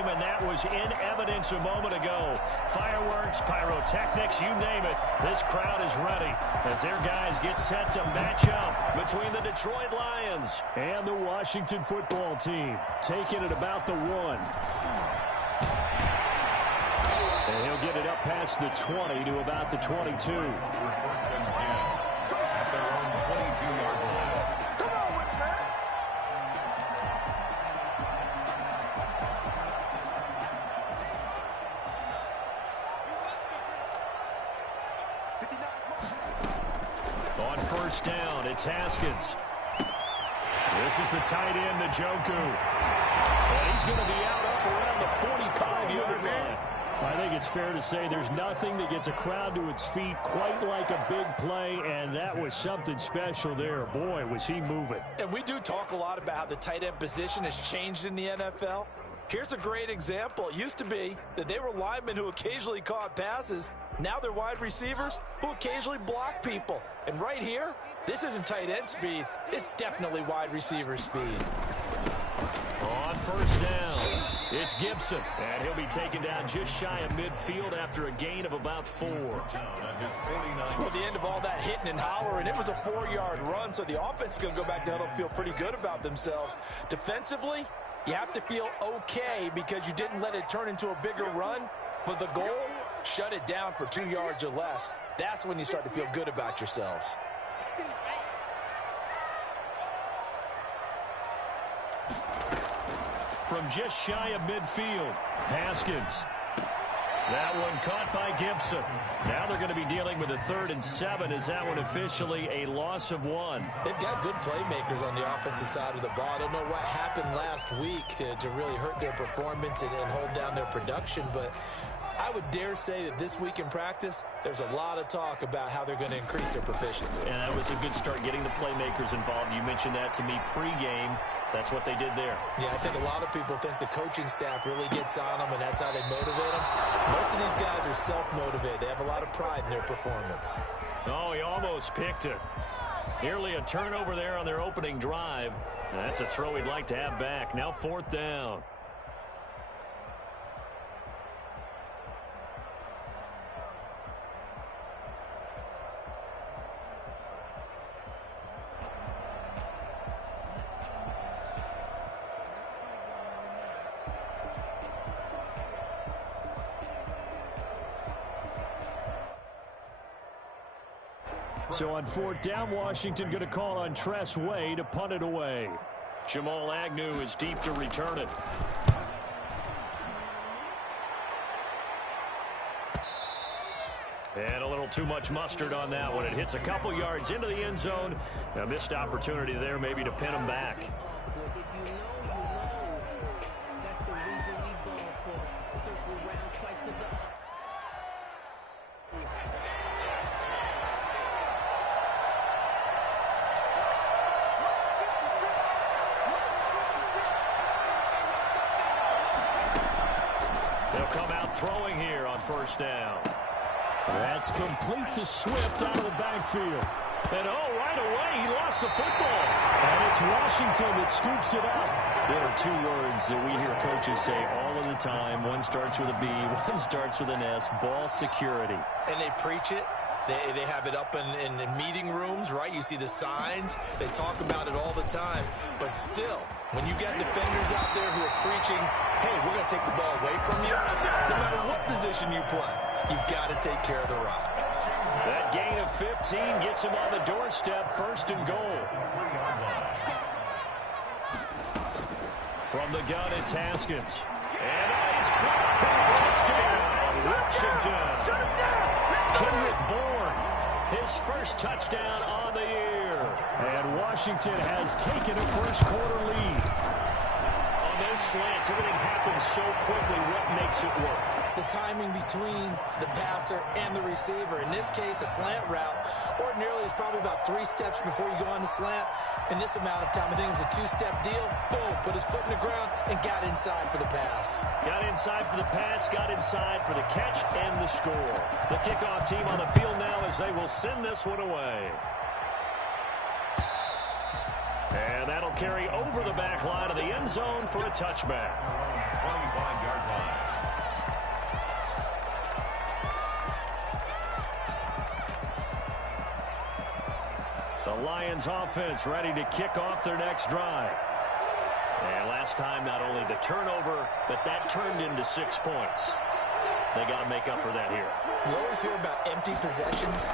game, and that was in evidence a moment ago. Fireworks, pyrotechnics, you name it. This crowd is ready as their guys get set to match up between the Detroit Lions and the Washington football team. Taking it about the 1. And he'll get it up past the 20 to about the 22. On first down, it's Haskins. This is the tight end, Njoku. And he's going to be out up around the 45-yard line. I think it's fair to say there's nothing that gets a crowd to its feet quite like a big play, and that was something special there. Boy, was he moving. And we do talk a lot about how the tight end position has changed in the NFL. Here's a great example. It used to be that they were linemen who occasionally caught passes. Now they're wide receivers who occasionally block people. And right here, this isn't tight end speed. It's definitely wide receiver speed. On first down, it's Gibson. And he'll be taken down just shy of midfield after a gain of about 4. Well, the end of all that hitting and hollering, it was a 4-yard run, so the offense is going to go back down and feel pretty good about themselves. Defensively, you have to feel okay because you didn't let it turn into a bigger run, but the goal, shut it down for 2 yards or less. That's when you start to feel good about yourselves. From just shy of midfield, Haskins. That one caught by Gibson. Now they're going to be dealing with a 3rd and 7. Is that one officially a loss of 1? They've got good playmakers on the offensive side of the ball. I don't know what happened last week to really hurt their performance and hold down their production, but I would dare say that this week in practice, there's a lot of talk about how they're going to increase their proficiency. And that was a good start getting the playmakers involved. You mentioned that to me pregame. That's what they did there. Yeah, I think a lot of people think the coaching staff really gets on them, and that's how they motivate them. Most of these guys are self-motivated. They have a lot of pride in their performance. Oh, he almost picked it. Nearly a turnover there on their opening drive. That's a throw he'd like to have back. Now 4th down. So on 4th down, Washington going to call on Tress Way to punt it away. Jamal Agnew is deep to return it. And a little too much mustard on that one. It hits a couple yards into the end zone. A missed opportunity there maybe to pin him back. Throwing here on first down. That's complete to Swift out of the backfield. And right away, he lost the football. And it's Washington that scoops it up. There are 2 words that we hear coaches say all of the time. One starts with a B, one starts with an S, ball security. And they preach it. They have it up in meeting rooms, right? You see the signs. They talk about it all the time. But still, when you got defenders out there who are preaching, hey, we're going to take the ball away from you, no matter what position you play, you've got to take care of the rock. That gain of 15 gets him on the doorstep, 1st and goal. From the gun, it's Haskins. And he's caught. Touchdown, Washington. Kenneth Bourne, his first touchdown on the year. And Washington has taken a first-quarter lead. On those slants, everything happens so quickly. What makes it work? The timing between the passer and the receiver. In this case, a slant route ordinarily is probably about 3 steps before you go on the slant. In this amount of time, I think it was a 2-step deal. Boom, put his foot in the ground and got inside for the pass. Got inside for the pass, got inside for the catch and the score. The kickoff team on the field now as they will send this one away. And that'll carry over the back line of the end zone for a touchback. 25 yards. The Lions offense ready to kick off their next drive. And last time, not only the turnover, but that turned into 6 points. They got to make up for that here. You always hear about empty possessions,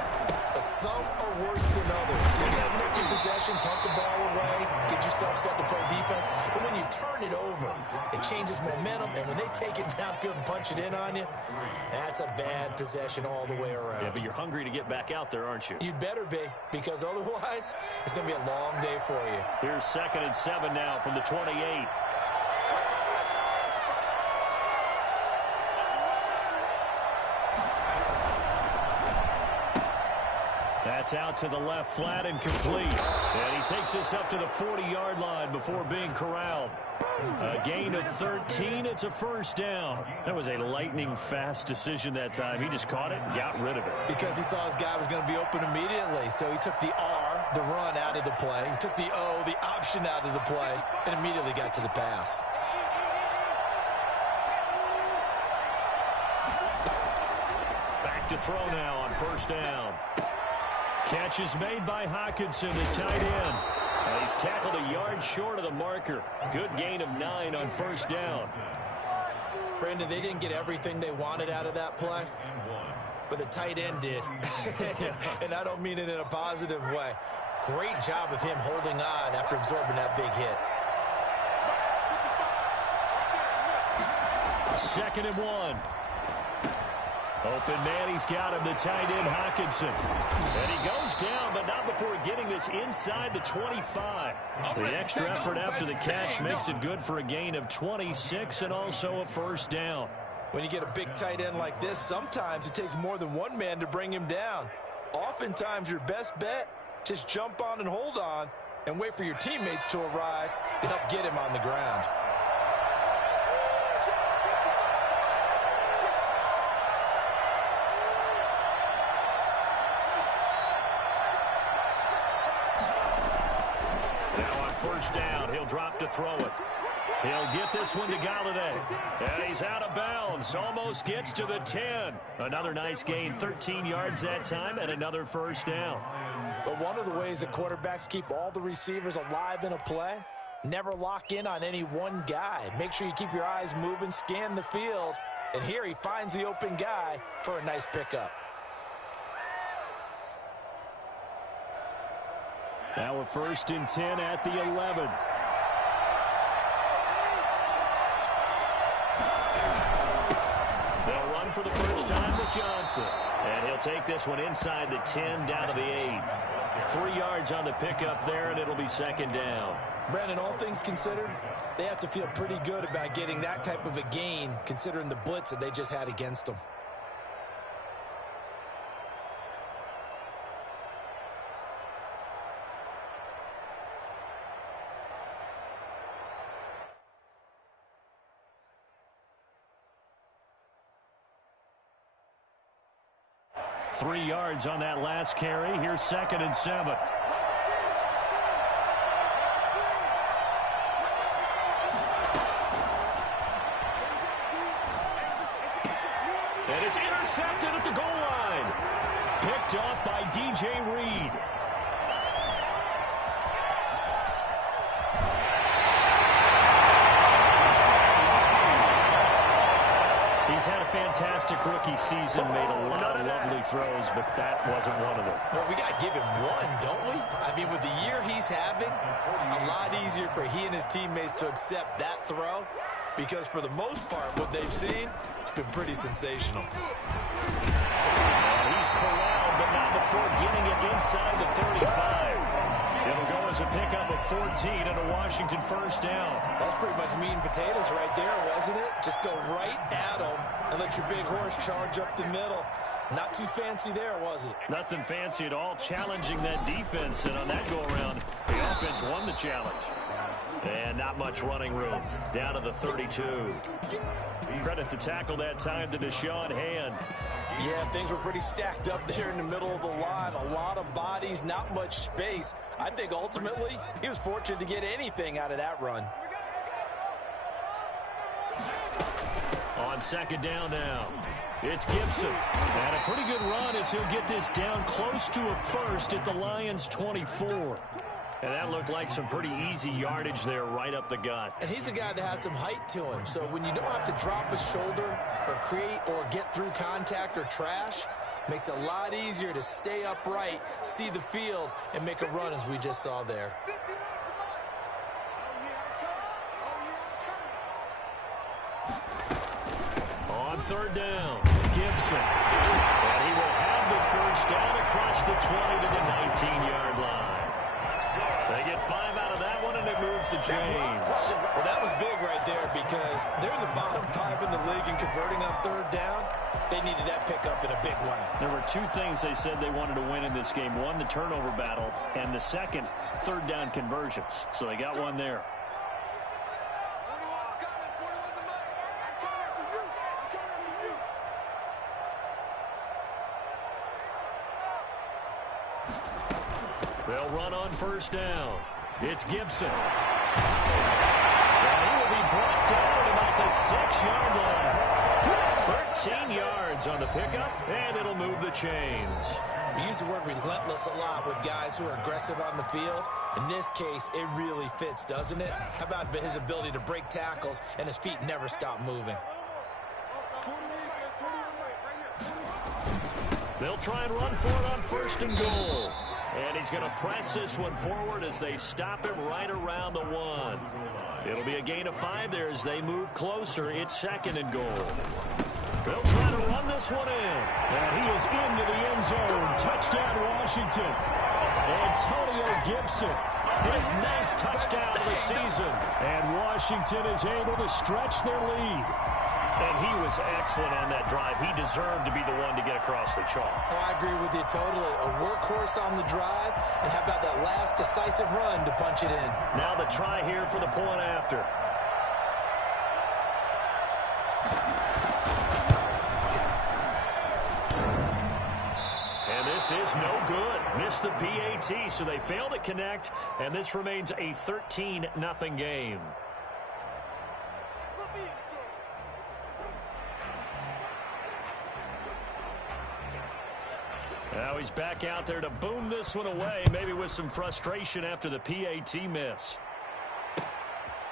but some are worse than others. You get an empty possession, punt the ball away, get yourself set to play defense. But when you turn it over, it changes momentum. And when they take it downfield and punch it in on you, that's a bad possession all the way around. Yeah, but you're hungry to get back out there, aren't you? You'd better be, because otherwise, it's going to be a long day for you. Here's 2nd and 7 now from the 28. That's out to the left, flat and complete. And he takes this up to the 40-yard line before being corralled. A gain of 13. It's a first down. That was a lightning-fast decision that time. He just caught it and got rid of it. Because he saw his guy was going to be open immediately. So he took the R, the run, out of the play. He took the O, the option, out of the play, and immediately got to the pass. Back to throw now on first down. Catch is made by Hockenson, the tight end. He's tackled a yard short of the marker. Good gain of 9 on first down. Brandon, they didn't get everything they wanted out of that play, but the tight end did. And I don't mean it in a positive way. Great job of him holding on after absorbing that big hit. 2nd and 1. Open man, he's got him, the tight end, Hockenson. And he goes down, but not before getting this inside the 25. The extra effort after the catch makes it good for a gain of 26 and also a first down. When you get a big tight end like this, sometimes it takes more than one man to bring him down. Oftentimes, your best bet, just jump on and hold on and wait for your teammates to arrive to help get him on the ground. First down, he'll drop to throw it. He'll get this one to Galladay. And he's out of bounds, almost gets to the 10. Another nice gain, 13 yards that time, and another first down. But one of the ways that quarterbacks keep all the receivers alive in a play, never lock in on any one guy. Make sure you keep your eyes moving, scan the field, and here he finds the open guy for a nice pickup. Now a 1st and 10 at the 11. They'll run for the first time with Johnson. And he'll take this one inside the 10 down to the 8. 3 yards on the pickup there, and it'll be 2nd down. Brandon, all things considered, they have to feel pretty good about getting that type of a gain considering the blitz that they just had against them. Three yards on that last carry. Here's 2nd and 7. And it's intercepted at the goal line. Picked off by DJ Reed. He's had a fantastic rookie season, made a lot of lovely throws, but that wasn't one of them. Well, we got to give him one, don't we? I mean, with the year he's having, a lot easier for he and his teammates to accept that throw, because for the most part, what they've seen, it's been pretty sensational. He's corralled, but not before getting it inside the 35. It'll go as a pickup of 14 and a Washington first down. That's pretty much meat and potatoes right there, wasn't it? Just go right at them and let your big horse charge up the middle. Not too fancy there, was it? Nothing fancy at all, challenging that defense, and on that go-around, the offense won the challenge. And not much running room. Down to the 32. Credit the tackle that time to Deshaun Hand. Yeah, things were pretty stacked up there in the middle of the line. A lot of bodies, not much space. I think ultimately he was fortunate to get anything out of that run. On 2nd down now. It's Gibson. And a pretty good run as he'll get this down close to a first at the Lions' 24. And that looked like some pretty easy yardage there right up the gut. And he's a guy that has some height to him. So when you don't have to drop a shoulder or create or get through contact or trash, makes it a lot easier to stay upright, see the field, and make a run as we just saw there. On third down, Gibson. And he will have the first down across the 20 to the 19-yard line. They get 5 out of that one, and it moves to James. Well, that was big right there because they're the bottom 5 in the league in converting on third down. They needed that pickup in a big way. There were 2 things they said they wanted to win in this game. One, the turnover battle, and the second, third down conversions. So they got one there. They'll run on first down. It's Gibson. And he will be brought down about the 6-yard line. 13 yards on the pickup, and it'll move the chains. We use the word relentless a lot with guys who are aggressive on the field. In this case, it really fits, doesn't it? How about his ability to break tackles and his feet never stop moving? They'll try and run for it on first and goal. And he's going to press this one forward as they stop him right around the 1. It'll be a gain of 5 there as they move closer. It's second and goal. They'll try to run this one in. And he is into the end zone. Touchdown, Washington. Antonio Gibson, his 9th touchdown of the season. And Washington is able to stretch their lead. And he was excellent on that drive. He deserved to be the one to get across the chalk. Oh, I agree with you totally. A workhorse on the drive. And how about that last decisive run to punch it in? Now the try here for the point after. And this is no good. Missed the PAT, so they fail to connect. And this remains a 13-0 game. Now he's back out there to boom this one away, maybe with some frustration after the PAT miss.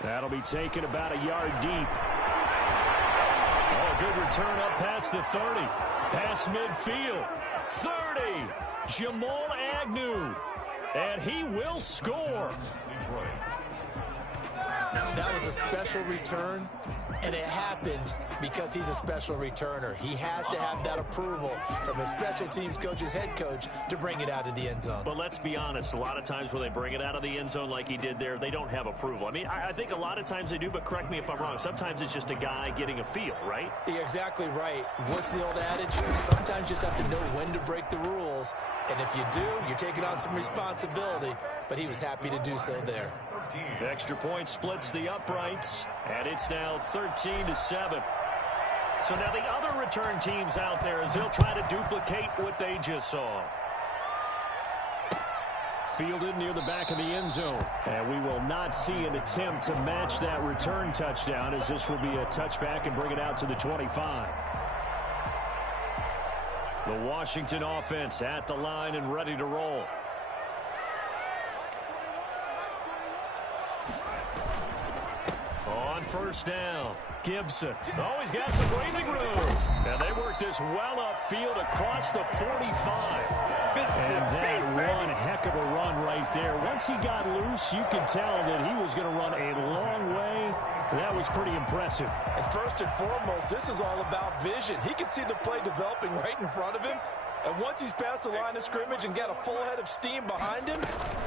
That'll be taken about a yard deep. Oh, good return up past the 30. Past midfield. 30. Jamal Agnew. And he will score. That was a special return, and it happened because he's a special returner. He has to have that approval from his special teams coach's head coach to bring it out of the end zone. But let's be honest, a lot of times when they bring it out of the end zone like he did there, they don't have approval. I mean, I think a lot of times they do, but correct me if I'm wrong. Sometimes it's just a guy getting a feel, right? You're exactly right. What's the old adage? Sometimes you just have to know when to break the rules, and if you do, you're taking on some responsibility, but he was happy to do so there. Extra point splits the uprights, and it's now 13-7. So now the other return teams out there as they'll try to duplicate what they just saw. Fielded near the back of the end zone. And we will not see an attempt to match that return touchdown as this will be a touchback and bring it out to the 25. The Washington offense at the line and ready to roll. On first down, Gibson. Oh, he's got some breathing room. And they work this well upfield across the 45. And that one heck of a run right there. Once he got loose, you could tell that he was going to run a long way. That was pretty impressive. And first and foremost, this is all about vision. He can see the play developing right in front of him. And once he's past the line of scrimmage and got a full head of steam behind him,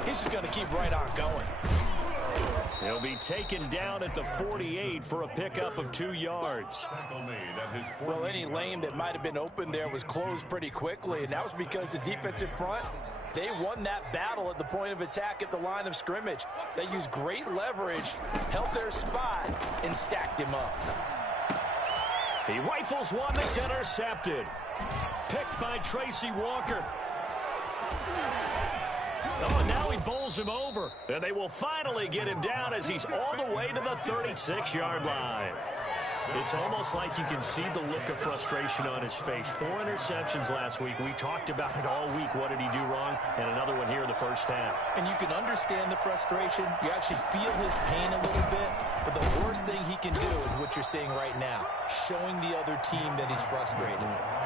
he's just going to keep right on going. He'll be taken down at the 48 for a pickup of 2 yards. Well, any lane that might have been open there was closed pretty quickly, and that was because the defensive front, they won that battle at the point of attack at the line of scrimmage. They used great leverage, held their spot, and stacked him up. He rifles one that's intercepted. Picked by Tracy Walker. Oh, and now he bowls him over. And they will finally get him down as he's all the way to the 36-yard line. It's almost like you can see the look of frustration on his face. 4 interceptions last week. We talked about it all week. What did he do wrong? And another one here in the first half. And you can understand the frustration. You actually feel his pain a little bit. But the worst thing he can do is what you're seeing right now, showing the other team that he's frustrated.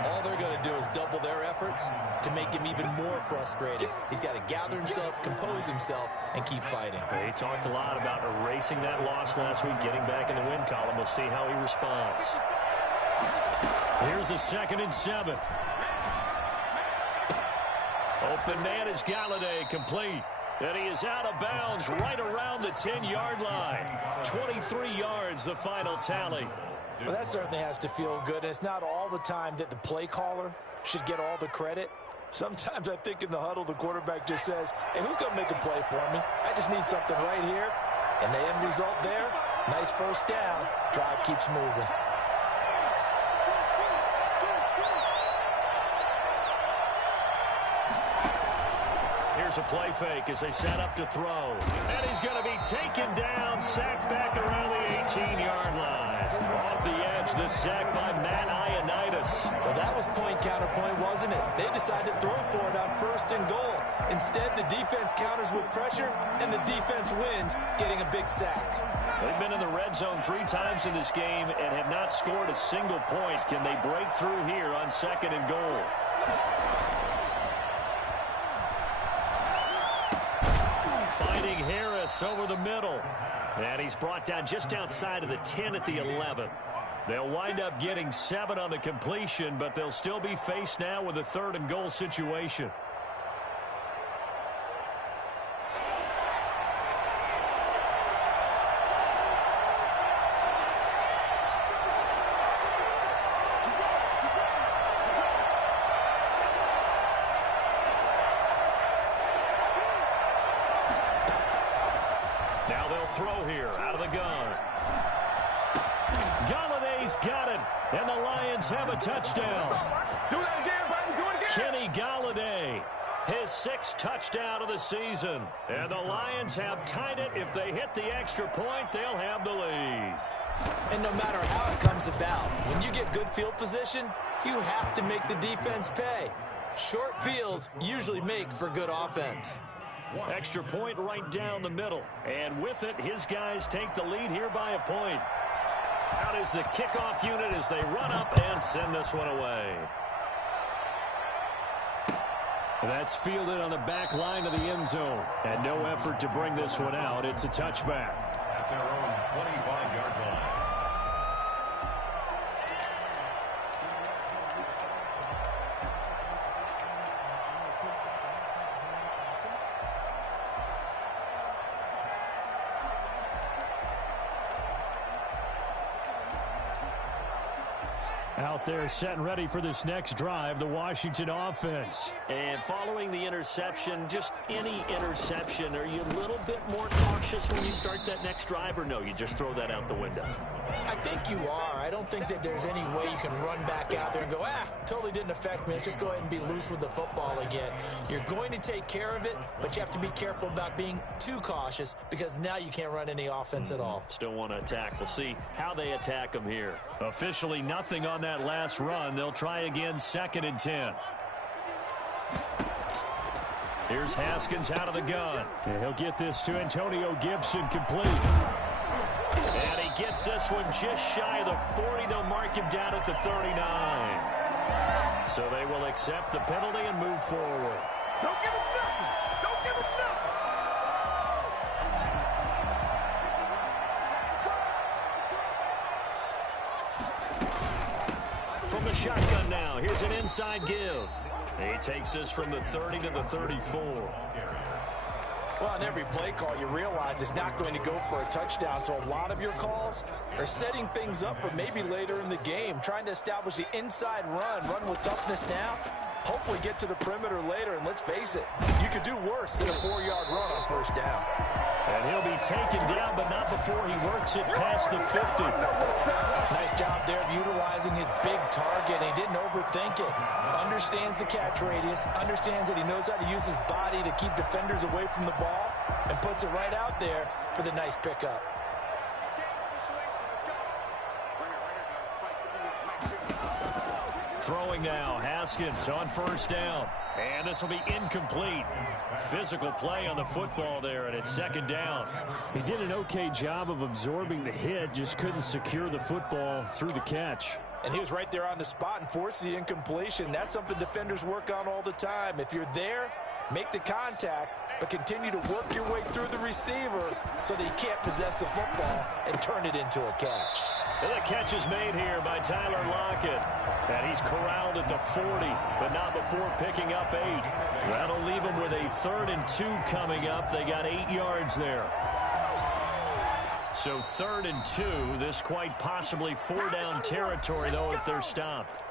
All they're going to do is double their efforts to make him even more frustrated. He's got to gather himself, compose himself, and keep fighting. He talked a lot about erasing that loss last week, getting back in the win column. We'll see how he responds. Here's a 2nd and 7. Open man is Galladay, complete. And he is out of bounds right around the 10-yard line. 23 yards, the final tally. Well, that certainly has to feel good. And it's not all the time that the play caller should get all the credit. Sometimes I think in the huddle, the quarterback just says, hey, who's going to make a play for me? I just need something right here. And the end result there, nice first down. Drive keeps moving. Here's a play fake as they set up to throw. And he's going to be taken down, sacked back around the 18-yard line. Off the edge, the sack by Matt Ioannidis. Well, that was point-counterpoint, wasn't it? They decided to throw for it on 1st and goal. Instead, the defense counters with pressure, and the defense wins, getting a big sack. They've been in the red zone 3 times in this game and have not scored a single point. Can they break through here on 2nd and goal? Fighting Harris over the middle. And he's brought down just outside of the 10 at the 11. They'll wind up getting 7 on the completion, but they'll still be faced now with a 3rd and goal situation. Now they'll throw here out of the gun. Galladay's got it, and the Lions have a touchdown. Do that again, buddy. Do it again. Kenny Galladay, his 6th touchdown of the season. And the Lions have tied it. If they hit the extra point, they'll have the lead. And no matter how it comes about, when you get good field position, you have to make the defense pay. Short fields usually make for good offense. Extra point right down the middle. And with it, his guys take the lead here by a point. Out is the kickoff unit as they run up and send this one away. That's fielded on the back line of the end zone. And no effort to bring this one out. It's a touchback. At their own 25-yard line. Out there set and ready for this next drive, the Washington offense. And following the interception, just any interception, are you a little bit more cautious when you start that next drive, or no, you just throw that out the window? I think you are. I don't think that there's any way you can run back out there and go, totally didn't affect me. Let's just go ahead and be loose with the football again. You're going to take care of it, but you have to be careful about being too cautious because now you can't run any offense at all. Still want to attack. We'll see how they attack them here. Officially nothing on that last run. They'll try again, 2nd and 10. Here's Haskins out of the gun. And he'll get this to Antonio Gibson, complete. And he gets this one just shy of the 40. They'll mark him down at the 39. So they will accept the penalty and move forward. Don't give him nothing. Don't give him nothing. From the shotgun now, here's an inside give. He takes this from the 30 to the 34. Well, on every play call, you realize it's not going to go for a touchdown, so a lot of your calls are setting things up for maybe later in the game, trying to establish the inside run with toughness now, hopefully get to the perimeter later, and let's face it, you could do worse than a 4-yard run on 1st down. And he'll be taken down, but not before he works it past the 50. Nice job there of utilizing his big target. He didn't overthink it. Understands the catch radius, understands that he knows how to use his body to keep defenders away from the ball, and puts it right out there for the nice pickup. Throwing now, Haskins on first down. And this will be incomplete. Physical play on the football there, and it's second down. He did an okay job of absorbing the hit, just couldn't secure the football through the catch. And he was right there on the spot and forced the incompletion. That's something defenders work on all the time. If you're there, make the contact, but continue to work your way through the receiver so that he can't possess the football and turn it into a catch. And the catch is made here by Tyler Lockett. And he's corralled at the 40, but not before picking up 8. That'll leave him with a 3rd and 2 coming up. They got 8 yards there. So 3rd and 2. This quite possibly 4-down territory, though, if they're stopped.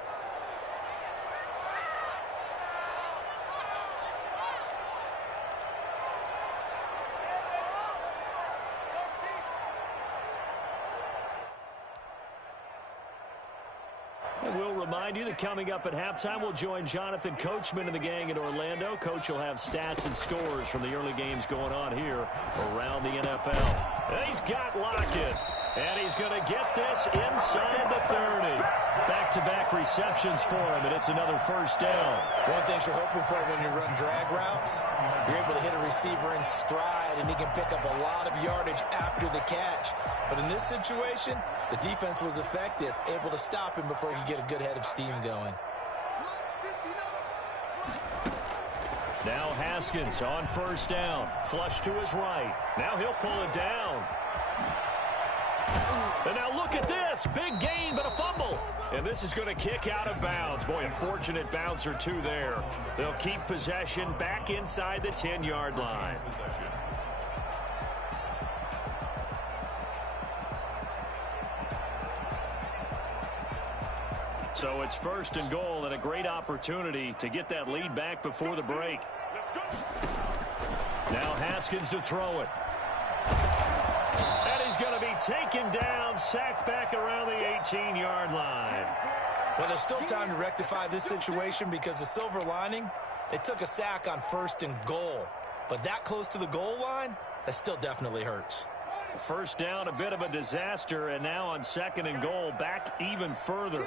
And we'll remind you that coming up at halftime, we'll join Jonathan Coachman and the gang in Orlando. Coach will have stats and scores from the early games going on here around the NFL. And he's got Lockett. And he's going to get this inside the 30. Back-to-back receptions for him, and it's another first down. One thing you're hoping for when you run drag routes, you're able to hit a receiver in stride, and he can pick up a lot of yardage after the catch. But in this situation, the defense was effective, able to stop him before he could get a good head of steam going. Now Haskins on first down. Flush to his right. Now he'll pull it down. And now look at this. Big gain, but a fumble. And this is going to kick out of bounds. Boy, a fortunate bounce or two there. They'll keep possession back inside the 10-yard line. So it's 1st and goal and a great opportunity to get that lead back before the break. Now Haskins to throw it. And he's going to be taken down, sacked back around the 18-yard line. Well, there's still time to rectify this situation because the silver lining, they took a sack on 1st and goal. But that close to the goal line, that still definitely hurts. First down, a bit of a disaster, and now on 2nd and goal, back even further.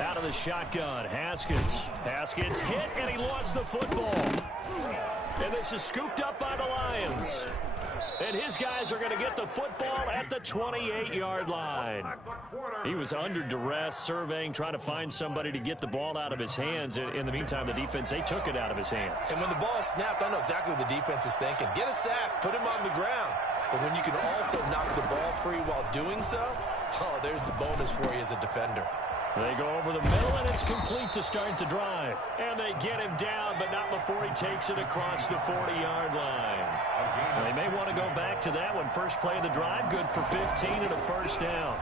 Out of the shotgun, Haskins. Haskins hit, and he lost the football. And this is scooped up by the Lions. And his guys are going to get the football at the 28-yard line. He was under duress, surveying, trying to find somebody to get the ball out of his hands. In the meantime, the defense, they took it out of his hands. And when the ball snapped, I know exactly what the defense is thinking. Get a sack, put him on the ground. But when you can also knock the ball free while doing so, oh, there's the bonus for you as a defender. They go over the middle, and it's complete to start the drive. And they get him down, but not before he takes it across the 40-yard line. They may want to go back to that one. First play of the drive, good for 15 and a first down.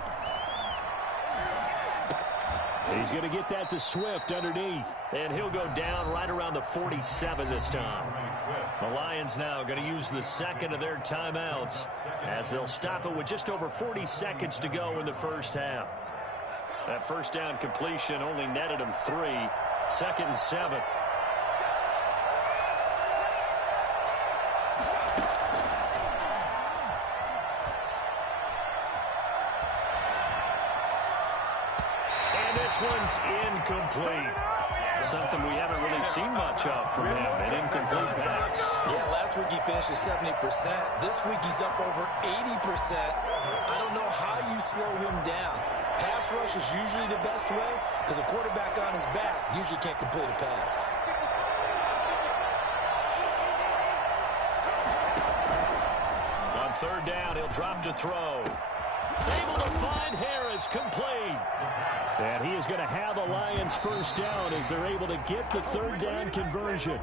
He's going to get that to Swift underneath, and he'll go down right around the 47 this time. The Lions now going to use the 2nd of their timeouts as they'll stop it with just over 40 seconds to go in the first half. That first down completion only netted him 3. 2nd and 7. And this one's incomplete. Something we haven't really seen much of from him, an incomplete pass. Yeah, last week he finished at 70%. This week he's up over 80%. I don't know how you slow him down. Pass rush is usually the best way because a quarterback on his back usually can't complete a pass. On 3rd down, he'll drop to throw. Able to find Harris, complete. And he is going to have a Lions first down as they're able to get the 3rd down conversion.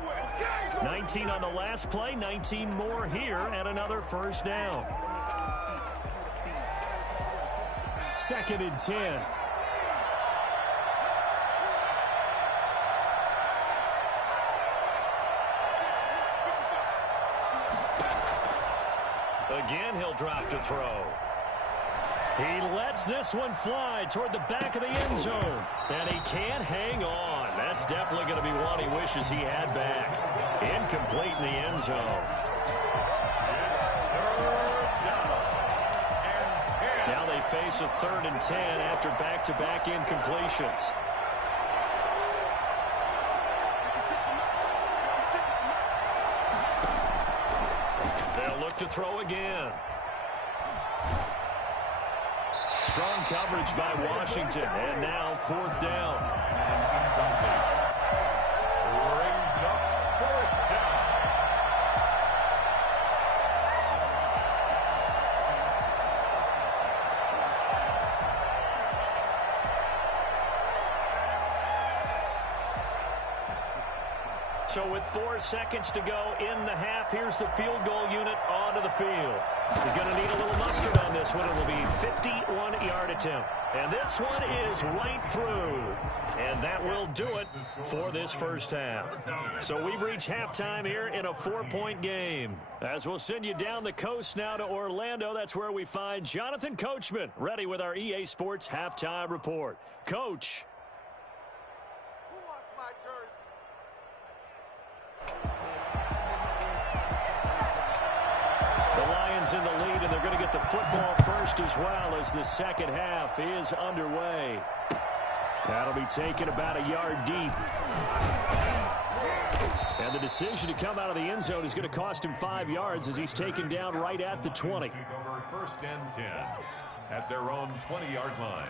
19 on the last play, 19 more here, and another first down. 2nd and 10. Again, he'll drop to throw. He lets this one fly toward the back of the end zone. And he can't hang on. That's definitely going to be one he wishes he had back. Incomplete in the end zone. Now they they face a 3rd and 10 after back-to-back incompletions. They'll look to throw again. Strong coverage by Washington, and now 4th down. Brings up 4th down. So with 4 seconds to go in the half, here's the field goal unit onto the field. He's going to need a little mustard on this one. It will be a 51-yard attempt. And this one is right through. And that will do it for this first half. So we've reached halftime here in a 4-point game. As we'll send you down the coast now to Orlando, that's where we find Jonathan Coachman, ready with our EA Sports halftime report. Coach. In the lead, and they're going to get the football first as well as the second half is underway. That'll be taken about a yard deep. And the decision to come out of the end zone is going to cost him 5 yards as he's taken down right at the 20. Over 1st and 10 at their own 20-yard line.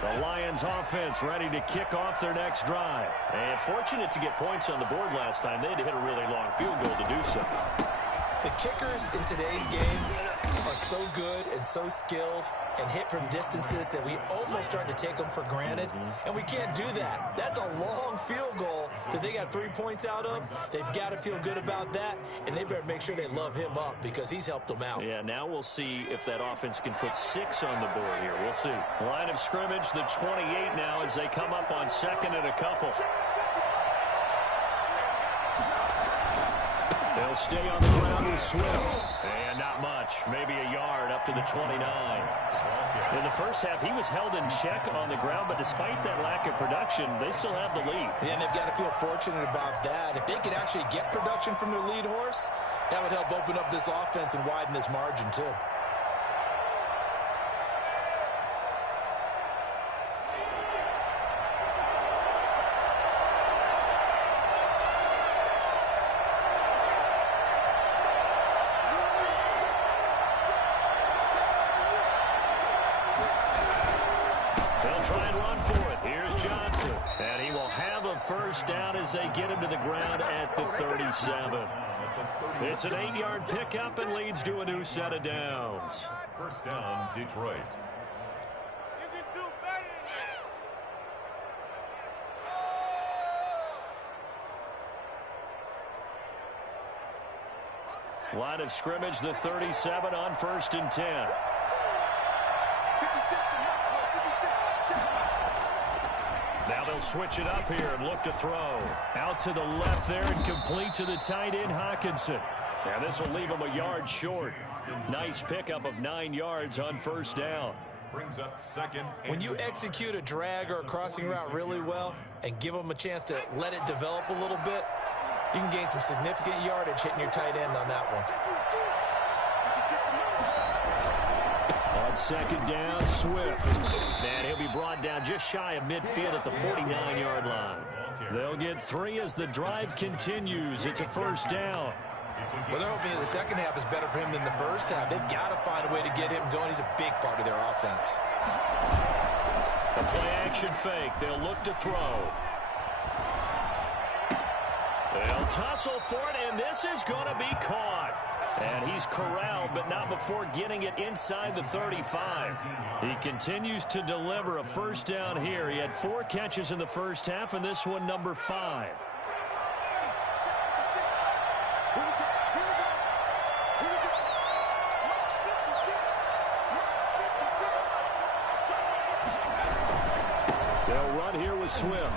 The Lions offense ready to kick off their next drive. And fortunate to get points on the board last time. They had to hit a really long field goal to do so. The kickers in today's game are so good and so skilled and hit from distances that we almost start to take them for granted. And we can't do that. That's a long field goal that they got 3 points out of. They've got to feel good about that, and they better make sure they love him up because he's helped them out. Yeah, now we'll see if that offense can put 6 on the board here. We'll see. Line of scrimmage, the 28 now as they come up on 2nd and a couple. They'll stay on the ground with Swift. And not much. Maybe a yard up to the 29. In the first half, he was held in check on the ground, but despite that lack of production, they still have the lead. Yeah, and they've got to feel fortunate about that. If they could actually get production from their lead horse, that would help open up this offense and widen this margin, too. First down as they get him to the ground at the 37. It's an 8-yard pickup and leads to a new set of downs. 1st down, Detroit. You can do better than that. Line of scrimmage, the 37 on 1st and 10. Now they'll switch it up here and look to throw. Out to the left there and complete to the tight end, Hawkinson. Now this will leave him a yard short. Nice pickup of 9 yards on 1st down. Brings up 2nd. When you execute a drag or a crossing route really well and give them a chance to let it develop a little bit, you can gain some significant yardage hitting your tight end on that one. On 2nd down, Swift. And he'll be brought down just shy of midfield at the 49-yard line. They'll get 3 as the drive continues. It's a 1st down. Well, they're hoping that the second half is better for him than the first half. They've got to find a way to get him going. He's a big part of their offense. A play-action fake. They'll look to throw. They'll tussle for it, and this is going to be caught. And he's corralled, but not before getting it inside the 35. He continues to deliver a 1st down here. He had 4 catches in the first half, and this one number 5. They'll run here with Swift.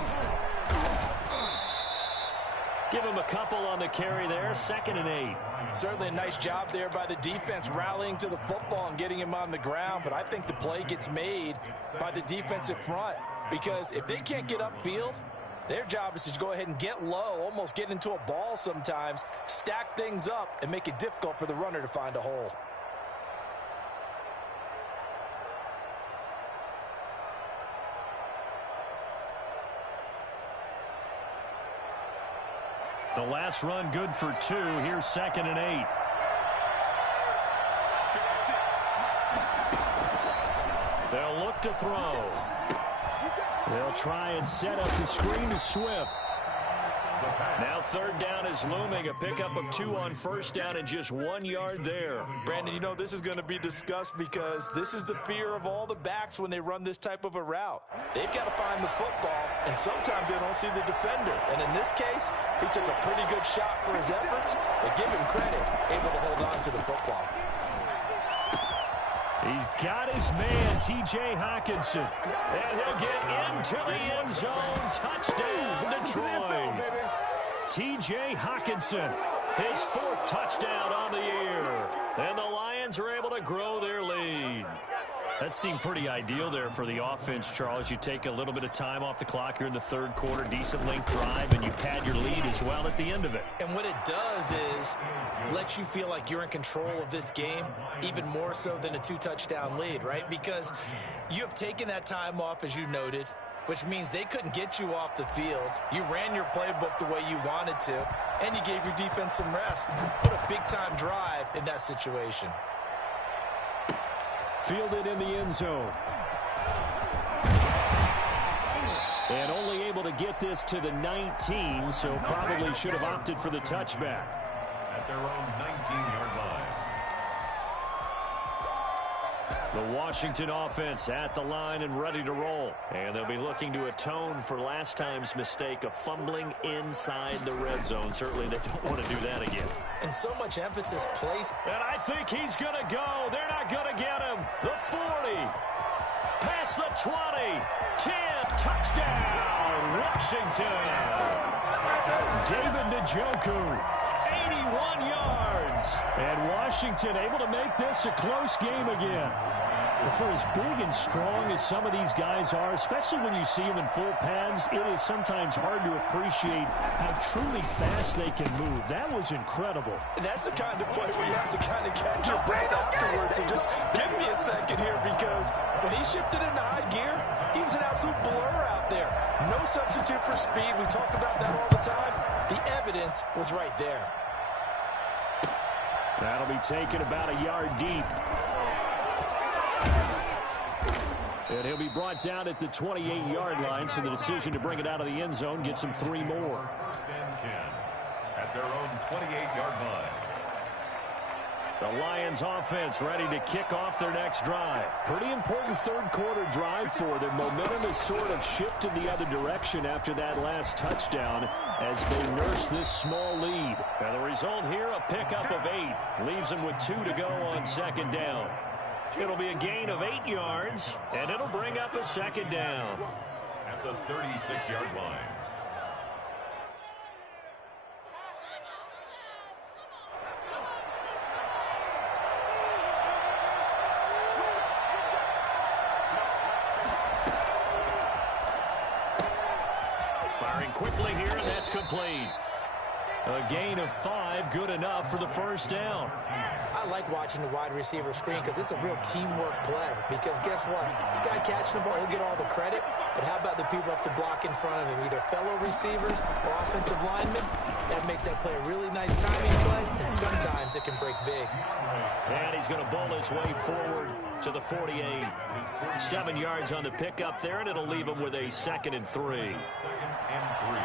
Give him a couple on the carry there. 2nd and 8. Certainly a nice job there by the defense rallying to the football and getting him on the ground, but I think the play gets made by the defensive front because if they can't get upfield, Their job is to go ahead and get low, almost get into a ball sometimes, stack things up, and make it difficult for the runner to find a hole. The last run good for 2. Here's 2nd and 8. They'll look to throw. They'll try and set up the screen to Swift. Now 3rd down is looming. A pickup of 2 on 1st down and just 1 yard there. Brandon, you know this is going to be discussed because this is the fear of all the backs when they run this type of a route. They've got to find the football, and sometimes they don't see the defender. And in this case, he took a pretty good shot for his efforts, but give him credit, able to hold on to the football. He's got his man, T.J. Hawkinson. And he'll get into the end zone. Touchdown, Detroit. T.J. Hawkinson, his 4th touchdown on the year. And the Lions are able to grow their lead. That seemed pretty ideal there for the offense, Charles. You take a little bit of time off the clock here in the 3rd quarter, decent length drive, and you pad your lead as well at the end of it. And what it does is let you feel like you're in control of this game, even more so than a 2-touchdown lead, right? Because you have taken that time off, as you noted, which means they couldn't get you off the field. You ran your playbook the way you wanted to, and you gave your defense some rest. Put a big-time drive in that situation. Fielded in the end zone. And only able to get this to the 19, so probably should have opted for the touchback. At their own 19-yard line. The Washington offense at the line and ready to roll. And they'll be looking to atone for last time's mistake of fumbling inside the red zone. Certainly they don't want to do that again. And so much emphasis placed. And I think he's going to go. They're not going to get him. The 40. Past the 20. 10. Touchdown. Washington. David Njoku. 81 yards. And Washington able to make this a close game again. For as big and strong as some of these guys are, especially when you see them in full pads, it is sometimes hard to appreciate how truly fast they can move. That was incredible. And that's the kind of play where you have to kind of catch your breath afterwards and just give me a second here, because when he shifted into high gear, he was an absolute blur out there. No substitute for speed. We talk about that all the time. The evidence was right there. That'll be taken about a yard deep. And he'll be brought down at the 28-yard line, so the decision to bring it out of the end zone gets him 3 more. 10 at their own 28-yard line. The Lions offense ready to kick off their next drive. Pretty important 3rd quarter drive for them. Momentum has sort of shifted the other direction after that last touchdown as they nurse this small lead. And the result here, a pickup of 8. Leaves them with 2 to go on 2nd down. It'll be a gain of 8 yards, and it'll bring up a 2nd down. At the 36-yard line. Firing quickly here, and that's complete. A gain of 5, good enough for the 1st down. I like watching the wide receiver screen because it's a real teamwork play. Because guess what? The guy catching the ball, he'll get all the credit. But how about the people up to block in front of him? Either fellow receivers or offensive linemen. That makes that play a really nice timing play. And sometimes it can break big. And he's going to bowl his way forward to the 48. 7 yards on the pickup there, and it'll leave him with a 2nd and 3. 2nd and 3.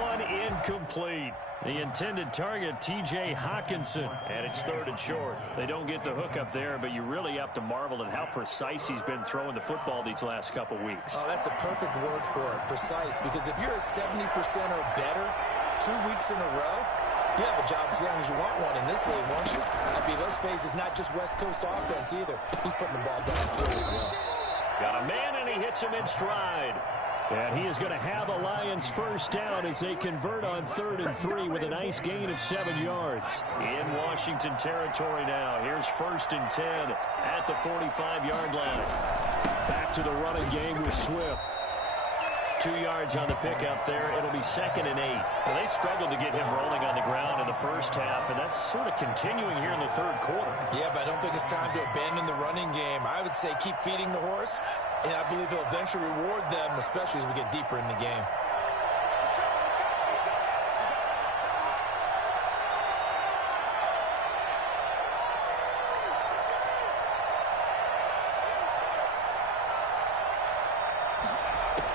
One incomplete. The intended target, T.J. Hawkinson, and it's 3rd and short. They don't get the hook up there, but you really have to marvel at how precise he's been throwing the football these last couple weeks. Oh, that's a perfect word for it, precise, because if you're at 70% or better 2 weeks in a row, you have a job as long as you want one in this league, won't you? I mean, let's face it, it's not just West Coast offense either. He's putting the ball downfield as well. Got a man, and he hits him in stride. And he is going to have a Lions first down as they convert on 3rd and 3 with a nice gain of 7 yards. In Washington territory now. Here's 1st and 10 at the 45-yard line. Back to the running game with Swift. 2 yards on the pickup there. It'll be 2nd and 8. Well, they struggled to get him rolling on the ground in the first half, and that's sort of continuing here in the 3rd quarter. Yeah, but I don't think it's time to abandon the running game. I would say keep feeding the horse, and I believe he'll eventually reward them, especially as we get deeper in the game.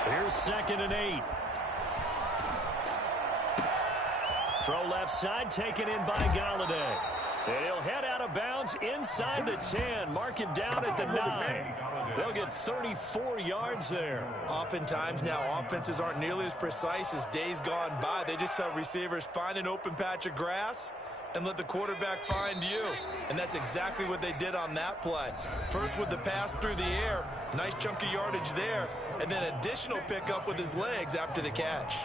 Here's 2nd and 8. Throw left side, taken in by Galladay. And he'll head out of bounds inside the 10. Mark him down at the 9. They'll get 34 yards there. Oftentimes now, offenses aren't nearly as precise as days gone by. They just tell receivers, find an open patch of grass and let the quarterback find you. And that's exactly what they did on that play. First with the pass through the air, nice chunk of yardage there, and then additional pickup with his legs after the catch.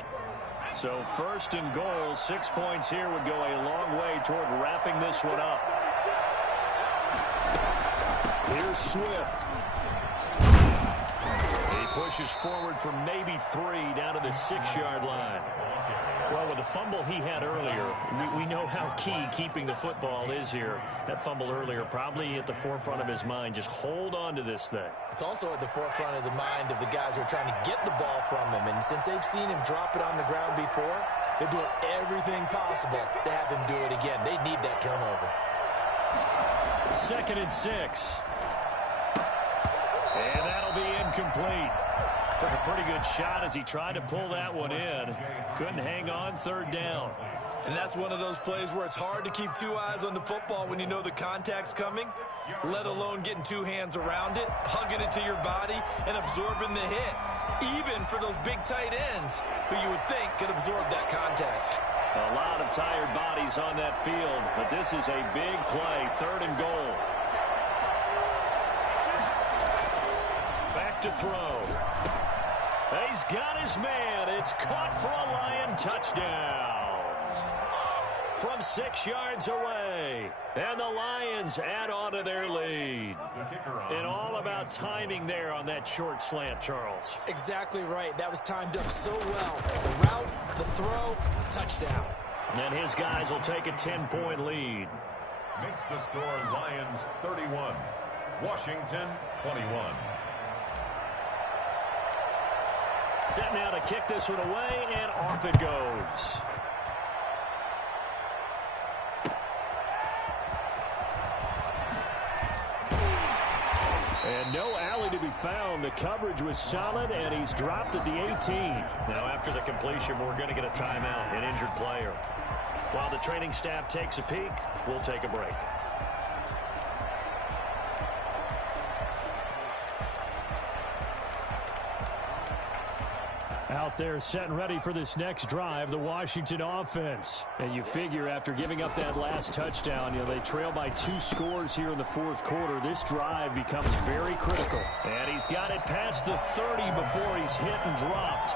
So 1st and goal, 6 points here would go a long way toward wrapping this one up. Here's Swift. He pushes forward for maybe 3 down to the 6-yard line. Well, with the fumble he had earlier, we know how key keeping the football is here. That fumble earlier probably at the forefront of his mind. Just hold on to this thing. It's also at the forefront of the mind of the guys who are trying to get the ball from him. And since they've seen him drop it on the ground before, they're doing everything possible to have him do it again. They need that turnover. 2nd and 6. And that'll be incomplete. Took a pretty good shot as he tried to pull that one in. Couldn't hang on, 3rd down. And that's one of those plays where it's hard to keep 2 eyes on the football when you know the contact's coming, let alone getting 2 hands around it, hugging it to your body, and absorbing the hit. Even for those big tight ends who you would think could absorb that contact. A lot of tired bodies on that field, but this is a big play, 3rd and goal. Back to throw. He's got his man. It's caught for a Lion touchdown. From 6 yards away. And the Lions add on to their lead. And all about timing there on that short slant, Charles. Exactly right. That was timed up so well. The route, the throw, touchdown. And his guys will take a 10-point lead. Makes the score Lions 31, Washington 21. Set now to kick this one away, and off it goes. And no alley to be found. The coverage was solid, and he's dropped at the 18. Now, after the completion, we're going to get a timeout, an injured player. While the training staff takes a peek, we'll take a break. Out there set and ready for this next drive, the Washington offense. And you figure after giving up that last touchdown, they trail by 2 scores here in the 4th quarter. This drive becomes very critical. And he's got it past the 30 before he's hit and dropped.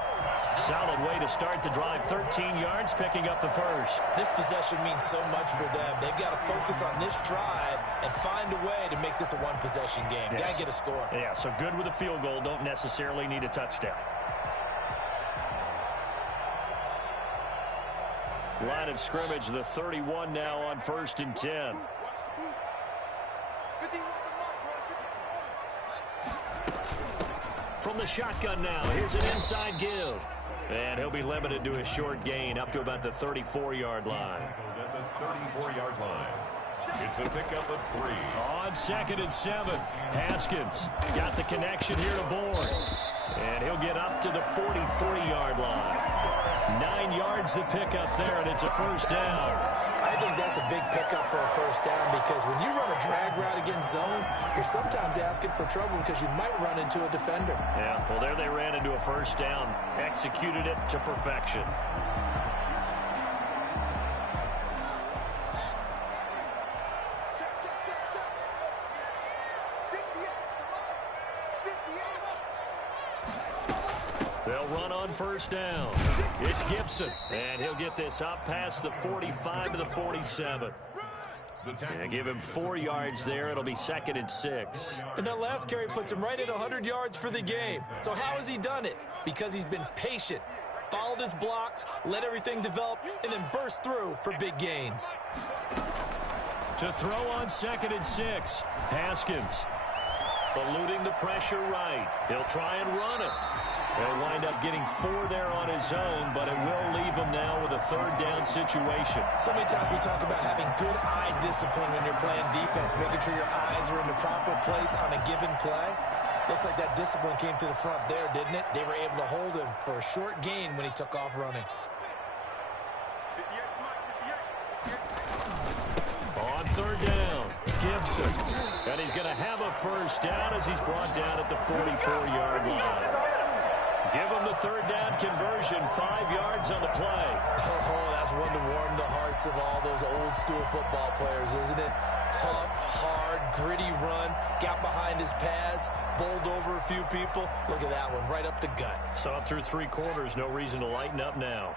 Solid way to start the drive, 13 yards, picking up the first. This possession means so much for them. They've got to focus on this drive and find a way to make this a one-possession game. Yes. Got to get a score. Yeah, so good with a field goal. Don't necessarily need a touchdown. Line of scrimmage, the 31 now on 1st and 10. From the shotgun now, here's an inside give. And he'll be limited to a short gain up to about the 34-yard line. At the 34-yard line. It's a pickup of 3. On 2nd and 7, Haskins got the connection here to Bourne. And he'll get up to the 43-yard line. 9 yards to pick up there, and it's a first down. I think that's a big pickup for a first down because when you run a drag route against zone, you're sometimes asking for trouble because you might run into a defender. Yeah, well, there they ran into a first down. Executed it to perfection. They'll run on first down. It's Gibson, and he'll get this up past the 45 to the 47. And give him 4 yards there. It'll be 2nd and 6. And that last carry puts him right at 100 yards for the game. So how has he done it? Because he's been patient, followed his blocks, let everything develop, and then burst through for big gains. To throw on 2nd and 6, Haskins. Eluding the pressure right. He'll try and run it. He'll wind up getting 4 there on his own, but it will leave him now with a 3rd down situation. So many times we talk about having good eye discipline when you're playing defense, making sure your eyes are in the proper place on a given play. Looks like that discipline came to the front there, didn't it? They were able to hold him for a short gain when he took off running. On 3rd down, Gibson. And he's going to have a 1st down as he's brought down at the 44-yard line. Give him the 3rd down conversion, 5 yards on the play. Oh, that's one to warm the hearts of all those old school football players, isn't it? Tough, hard, gritty run, got behind his pads, bowled over a few people. Look at that one, right up the gut. So up through 3 quarters, no reason to lighten up now.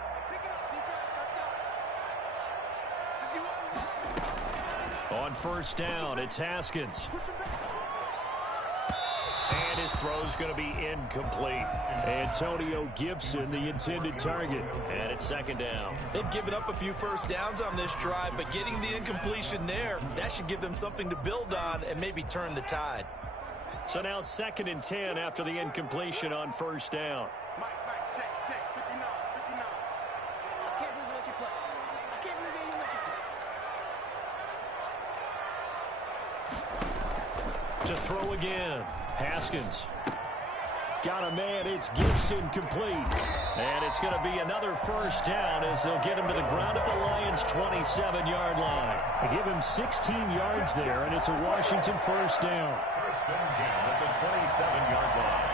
On 1st down, it's Haskins. And his throw's going to be incomplete. Antonio Gibson, the intended target. And it's 2nd down. They've given up a few 1st downs on this drive, but getting the incompletion there, that should give them something to build on and maybe turn the tide. So now 2nd and 10 after the incompletion on 1st down. Mike, check, 59. I can't believe they let you play. I can't believe they even let you play. To throw again, Haskins. Got a man, it's Gibson complete. And it's going to be another 1st down as they'll get him to the ground at the Lions' 27-yard line. They give him 16 yards there, and it's a Washington 1st down. 1st and 10 at the 27-yard line.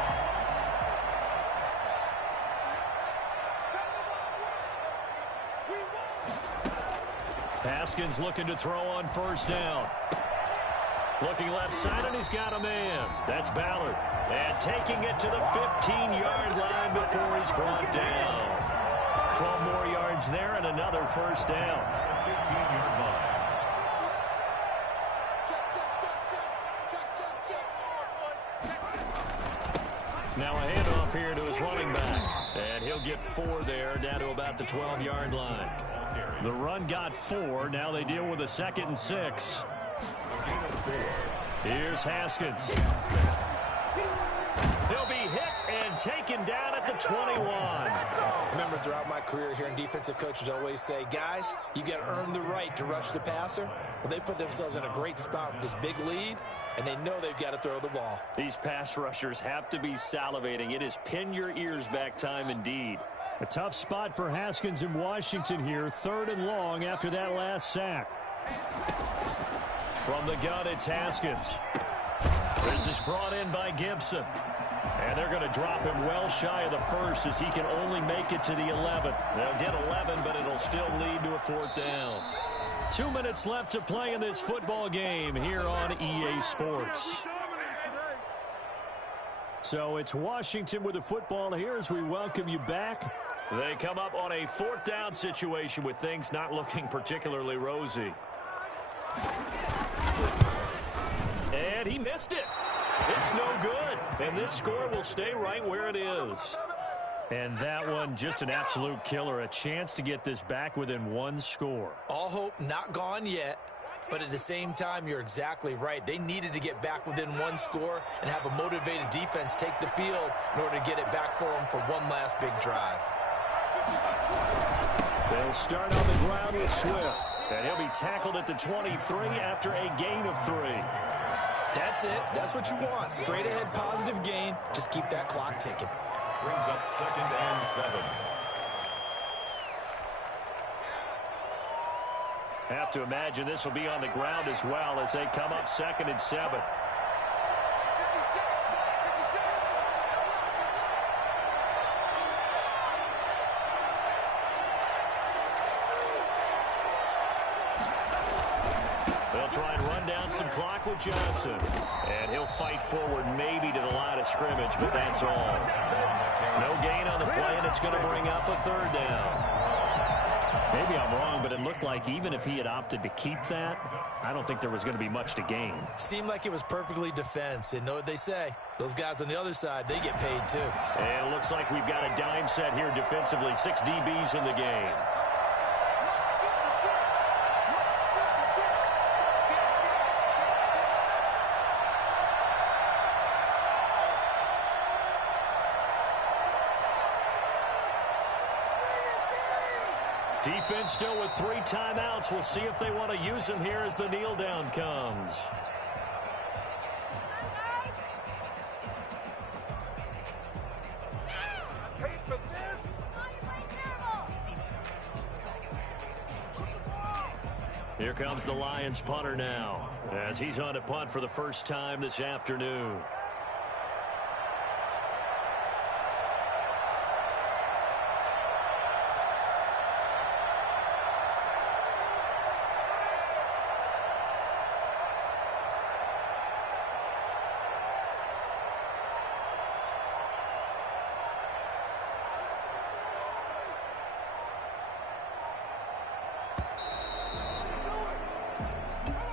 Haskins looking to throw on 1st down. Looking left side, and he's got a man. That's Ballard. And taking it to the 15-yard line before he's brought down. 12 more yards there and another 1st down. 15-yard line. Now a handoff here to his running back. And he'll get 4 there, down to about the 12-yard line. The run got 4. Now they deal with a 2nd and 6. Here's Haskins. He'll be hit and taken down at the 21. Remember, throughout my career here in defensive coaches always say, guys, you got to earn the right to rush the passer. Well, they put themselves in a great spot with this big lead, and they know they've got to throw the ball. These pass rushers have to be salivating. It is pin your ears back time indeed. A tough spot for Haskins in Washington here. 3rd and long after that last sack. From the gun, it's Haskins. This is brought in by Gibson. And they're going to drop him well shy of the 1st as he can only make it to the 11. They'll get 11, but it'll still lead to a 4th down. 2 minutes left to play in this football game here on EA Sports. So it's Washington with the football here as we welcome you back. They come up on a 4th down situation with things not looking particularly rosy. And he missed it. It's no good. And this score will stay right where it is. And that one, just an absolute killer. A chance to get this back within 1 score. All hope not gone yet, but at the same time, you're exactly right. They needed to get back within 1 score and have a motivated defense take the field in order to get it back for them for one last big drive. They'll start on the ground with Swift. And he'll be tackled at the 23 after a gain of 3. That's it. That's what you want. Straight ahead positive gain. Just keep that clock ticking. Brings up 2nd and 7. Have to imagine this will be on the ground as well as they come up 2nd and 7. They'll try and run down some clock with Johnson. And he'll fight forward maybe to the line of scrimmage, but that's all. No gain on the play, and it's going to bring up a third down. Maybe I'm wrong, but it looked like even if he had opted to keep that, I don't think there was going to be much to gain. Seemed like it was perfectly defense. And know what they say? Those guys on the other side, they get paid too. And it looks like we've got a dime set here defensively. 6 DBs in the game. Defense still with 3 timeouts. We'll see if they want to use them here as the kneel down comes. Paid for this? Here comes the Lions punter now, as he's on a punt for the first time this afternoon.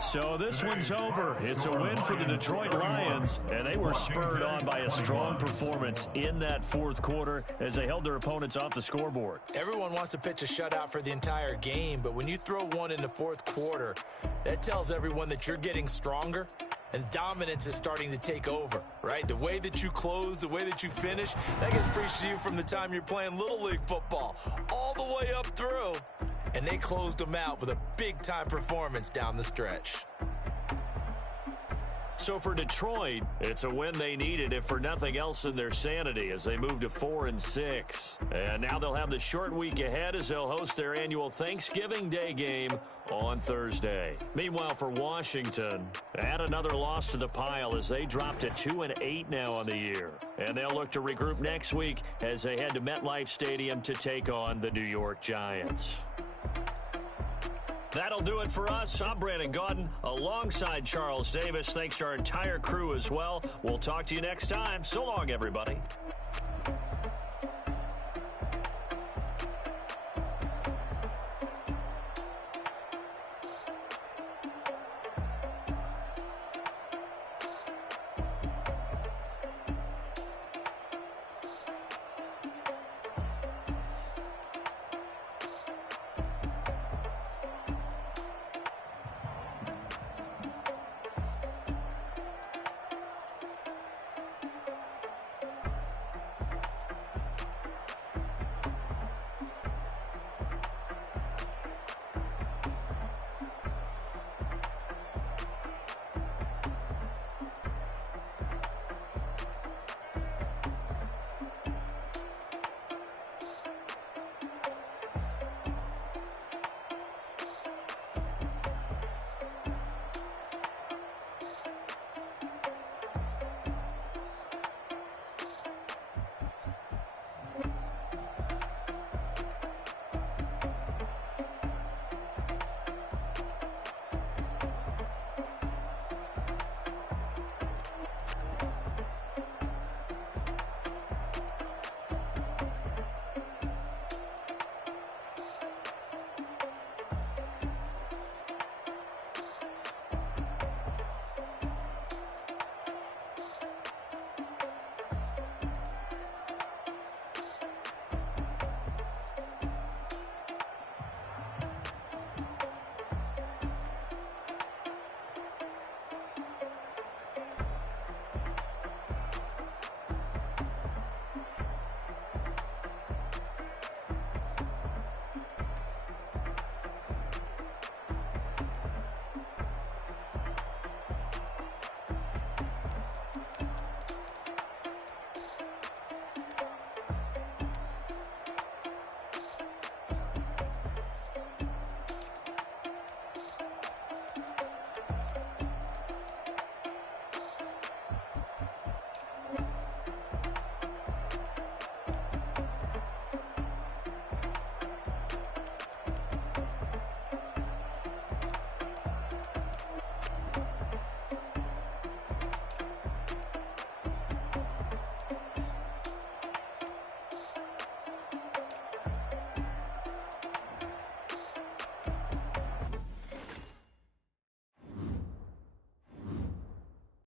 So this one's over. It's a win for the Detroit Lions, and they were spurred on by a strong performance in that fourth quarter as they held their opponents off the scoreboard. Everyone wants to pitch a shutout for the entire game, but when you throw one in the fourth quarter, that tells everyone that you're getting stronger and dominance is starting to take over, right? The way that you close, the way that you finish, that gets preached to you from the time you're playing Little League football all the way up through. And they closed them out with a big-time performance down the stretch. So for Detroit, it's a win they needed, if for nothing else, in their sanity as they move to 4-6. And now they'll have the short week ahead as they'll host their annual Thanksgiving Day game on Thursday. Meanwhile, for Washington, add another loss to the pile as they drop to 2-8 now on the year. And they'll look to regroup next week as they head to MetLife Stadium to take on the New York Giants. That'll do it for us. I'm Brandon Gaudin alongside Charles Davis. Thanks to our entire crew as well. We'll talk to you next time. So long, everybody.